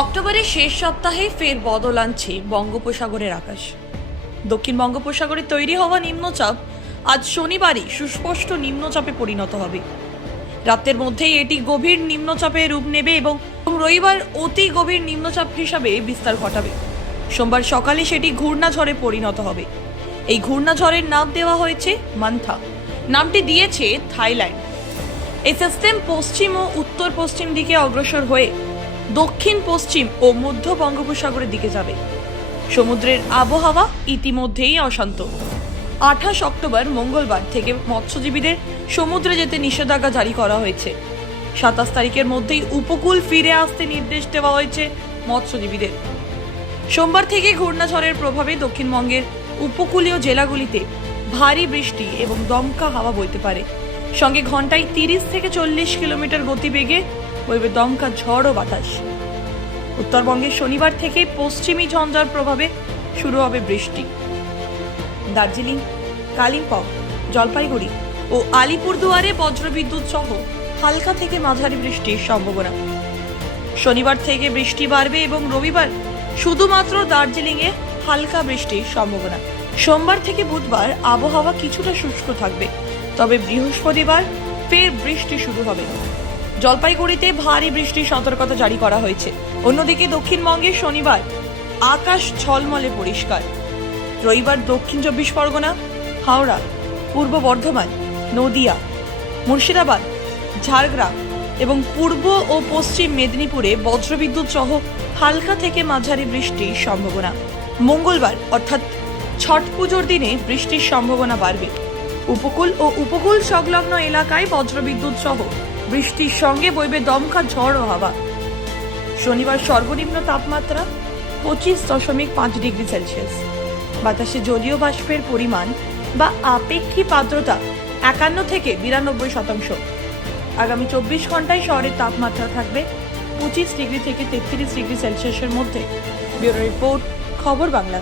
অক্টোবরের শেষ সপ্তাহে ফের বদল আনছে বঙ্গোপসাগরের আকাশ। দক্ষিণ বঙ্গোপসাগরে তৈরি হওয়া নিম্নচাপ আজ শনিবারই সুস্পষ্ট নিম্নচাপে পরিণত হবে। রাতের মধ্যেই এটি গভীর নিম্নচাপে রূপ নেবে এবং রবিবার অতি গভীর নিম্নচাপ হিসাবে বিস্তার ঘটাবে। সোমবার সকালে সেটি ঘূর্ণাঝড়ে পরিণত হবে। এই ঘূর্ণাঝড়ের নাম দেওয়া হয়েছে মান্থা। নামটি দিয়েছে থাইল্যান্ড। এই সিস্টেম পশ্চিম ও উত্তর পশ্চিম দিকে অগ্রসর হয়ে দক্ষিণ, পশ্চিম ও মধ্য বঙ্গোপসাগরের দিকে যাবে। সমুদ্রের আবহাওয়া ইতিমধ্যেই অশান্ত। আঠাশ অক্টোবর মঙ্গলবার থেকে মৎস্যজীবীদের সমুদ্রে যেতে নিষেধাজ্ঞা জারি করা হয়েছে। সাতাশ তারিখের মধ্যেই উপকূল ফিরে আসতে নির্দেশ দেওয়া হয়েছে মৎস্যজীবীদের। সোমবার থেকে ঘূর্ণাঝড়ের প্রভাবে দক্ষিণবঙ্গের উপকূলীয় জেলাগুলিতে ভারী বৃষ্টি এবং দমকা হাওয়া বইতে পারে। সঙ্গে ঘন্টায় তিরিশ থেকে চল্লিশ কিলোমিটার গতিবেগে বইবে দমকা ঝড় ও বাতাস। উত্তরবঙ্গে শনিবার থেকে পশ্চিমী ঝঞ্ঝার প্রভাবে শুরু হবে বৃষ্টি। দার্জিলিং, কালিম্পং, জলপাইগুড়ি ও আলিপুরদুয়ারে বজ্রবিদ্যুৎ সহ হালকা থেকে মাঝারি বৃষ্টির সম্ভাবনা। শনিবার থেকে বৃষ্টি বাড়বে এবং রবিবার শুধুমাত্র দার্জিলিংয়ে হালকা বৃষ্টির সম্ভাবনা। সোমবার থেকে বুধবার আবহাওয়া কিছুটা শুষ্ক থাকবে, তবে বৃহস্পতিবার ফের বৃষ্টি শুরু হবে। জলপাইগুড়িতে ভারী বৃষ্টির সতর্কতা জারি করা হয়েছে। অন্যদিকে দক্ষিণবঙ্গে শনিবার আকাশ ছলমলে পরিষ্কার। রবিবার দক্ষিণ চব্বিশ পরগনা, হাওড়া, পূর্ব বর্ধমান, নদিয়া, মুর্শিদাবাদ, ঝাড়গ্রাম এবং পূর্ব ও পশ্চিম মেদিনীপুরে বজ্রবিদ্যুৎ সহ হালকা থেকে মাঝারি বৃষ্টির সম্ভাবনা। মঙ্গলবার অর্থাৎ ছট পুজোর দিনে বৃষ্টির সম্ভাবনা বাড়বে। উপকূল ও উপকূল সংলগ্ন এলাকায় বজ্রবিদ্যুৎ সহ বৃষ্টির সঙ্গে বইবে দমকা ঝড় ও হাওয়া। শনিবার সর্বনিম্ন তাপমাত্রা পঁচিশ দশমিক পাঁচ ডিগ্রি সেলসিয়াস। বাতাসে জলীয় বাষ্পের পরিমাণ বা আপেক্ষিক আর্দ্রতা একান্ন থেকে বিরানব্বই শতাংশ। আগামী চব্বিশ ঘন্টায় শহরের তাপমাত্রা থাকবে পঁচিশ ডিগ্রি থেকে তেত্রিশ ডিগ্রি সেলসিয়াসের মধ্যে। ব্যুরো রিপোর্ট, খবর বাংলা।